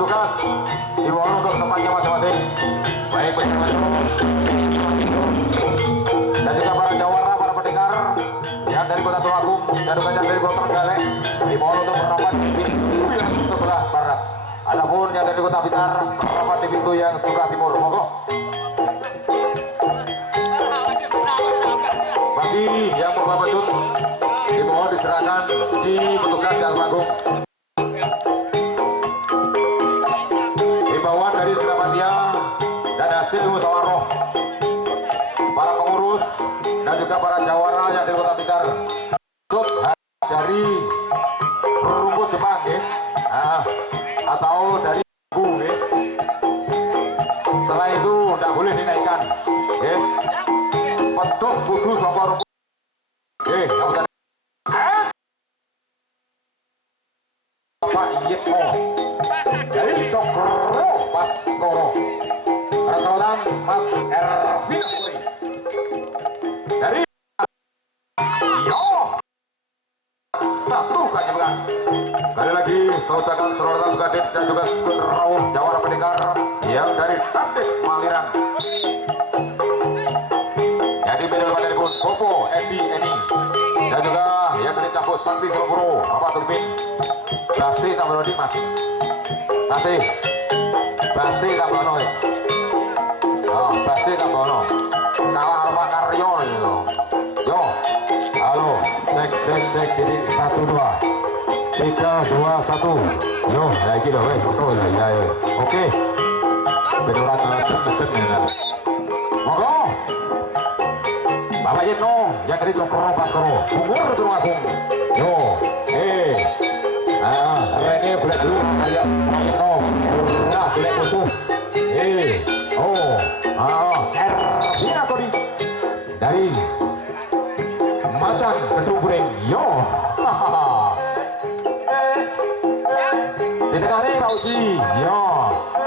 bertugas dimohon untuk tempatnya masing-masing. Baik dan juga para jawara, para pendekar yang dari kota Tulungagung dan juga yang dari kota Trenggalek dimohon untuk merapat di pintu yang sebelah barat. Adapun yang dari kota Blitar merapat di pintu yang sebelah timur. Monggo. Bagi yang mau bajut dimohon diserahkan di petugas yang agung. Himbauan dari Sekramatia dan hasil musyawarah para pengurus dan juga para jawara yang dari kota Blitar dari rumput Jepang ya. Atau dari bu ya. Selain itu tidak boleh dinaikkan ya. Petuk kudu saka rumput ya. Bapak Yitmo dari Cokro Baskoro, Rasaudang Mas Ervin Puri dari Yo satu Kanyebekan. Sekali lagi saudakan saudara Gadit dan juga Rawuh Jawara Pendekar yang dari Tapik Maliran. Jadi beda pada pun Popo Edi Eni dan juga yang dari Campur Sakti Selopuro Bapak Turbin. Basi tambah di mas, basi tambah no, oh basi tambah no, kalah Pak Karyo gitu. Yo, halo, cek, jadi 1 2 3 2 1, yo, ya gitu wes, foto ya, oke, beneran ya, monggo, Bapak Yitno, yang dari Cokro Baskoro, umur Tulungagung, yo, ini boleh dulu kayak Yitno, nah boleh musuh, Ervina Todi dari Macan Kedubring, yo, ditekani Pak Uji, yo,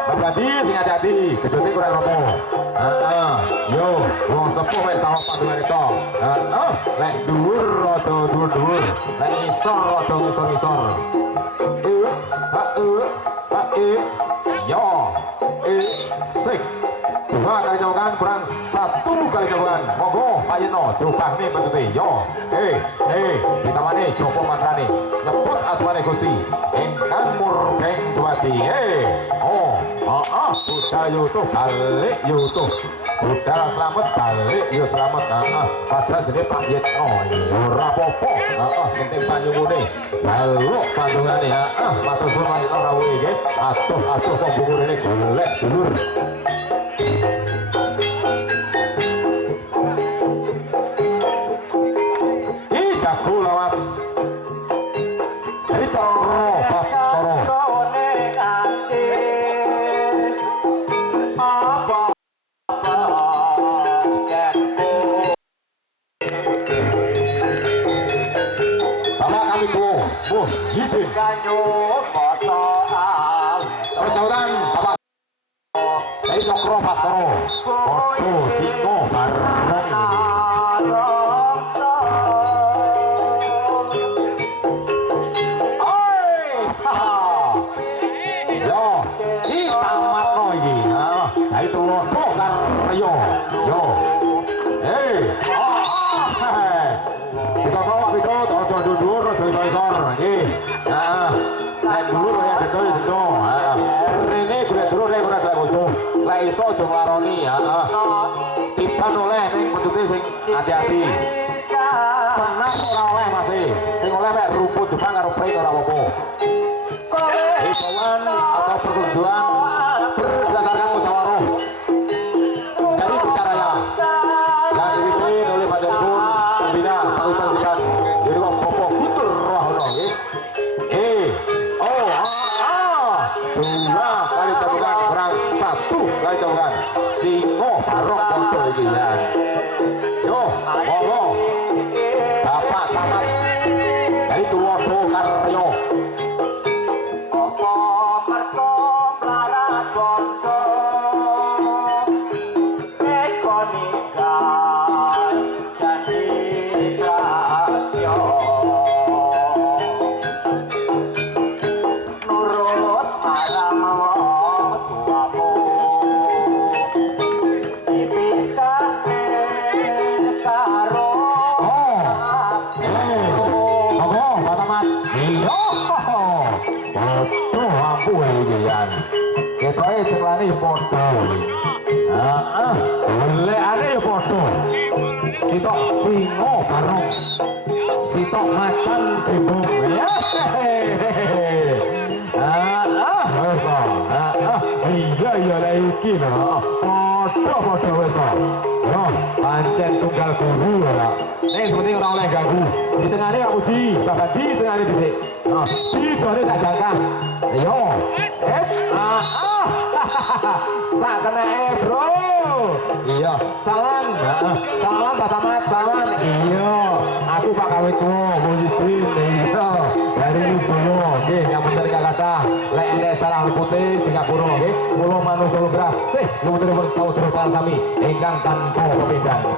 berbadi sing hati-hati, gedutnya kurang romo, yo, wong sepuh mek sawah panduan itu, lek dhuwur rada dhuwur, lek ngisor rada ngisor-ngisor. Yo, sik. 2 kali jawaban kurang 1 kali jawaban. Monggo Pak Yitno, coba nih betul yo. Ditamani Joko Mantrani. Nyebut asmane Gusti. Ingkang murkeng duati. Budal yutuh balik yutuh. Budal selamat balik yo selamat. Padahal jenenge Pak Yitno. Ora apa-apa. Penting panyungune. Baluk pandungane matur suwun Pak Yitno rawuh nggih. Atuh kok bungurine golek dulur. Jago lawas dari Cokro Baskoro. Sama kami tuh, Hidin. Persaudan Bapak dari Cokro Baskoro. Foto Siko bareng ini. Dari Tulodo Karyo, yo, kita bawa video, ojo dudur, ojo isor, naik dulu ya betul, ini gue dulu nih gue ada musuh, lah iso ojo ngelaroni, tiban oleh nih bentuknya sing hati-hati, senang orang oleh masih, sing oleh mek rumput Jepang karo pring ora apa-apa, himbauan atau persetujuan berdasarkan musyawarah dari bicaranya yang dipimpin oleh Pak Jempun pembina Kabupaten jadi kok Popo Kutur Rohono 2 kali tabungan kurang 1 kali tabungan Singo Barok Ponto iki ya yo monggo Bapak Camat dari Tulodo Karyo Nurut malam Foto aku iki yan. Ketoke ceklane foto. Heeh, lekane ya foto. Sitok singo bareng. Sitok macan jembung. Iya lah iki nah. Foto wes. Pancen tunggal guru ya. Seperti orang oleh ganggu. Di tengahnya Pak Puji, bahkan di tengahnya dhisik. Di jone tak jangka. Yo. Sak kena bro. Iya, salam. Salam Pak Samad, salam. Iya, aku Pak Kawit tuwa, musisi. Iya. Dari dulu, nggih, yang mencari kata lek nek salah putih Singapura nggih. Kula manungsa lumrah. Lumunipun saudara kami ingkang tanpa pepindhan.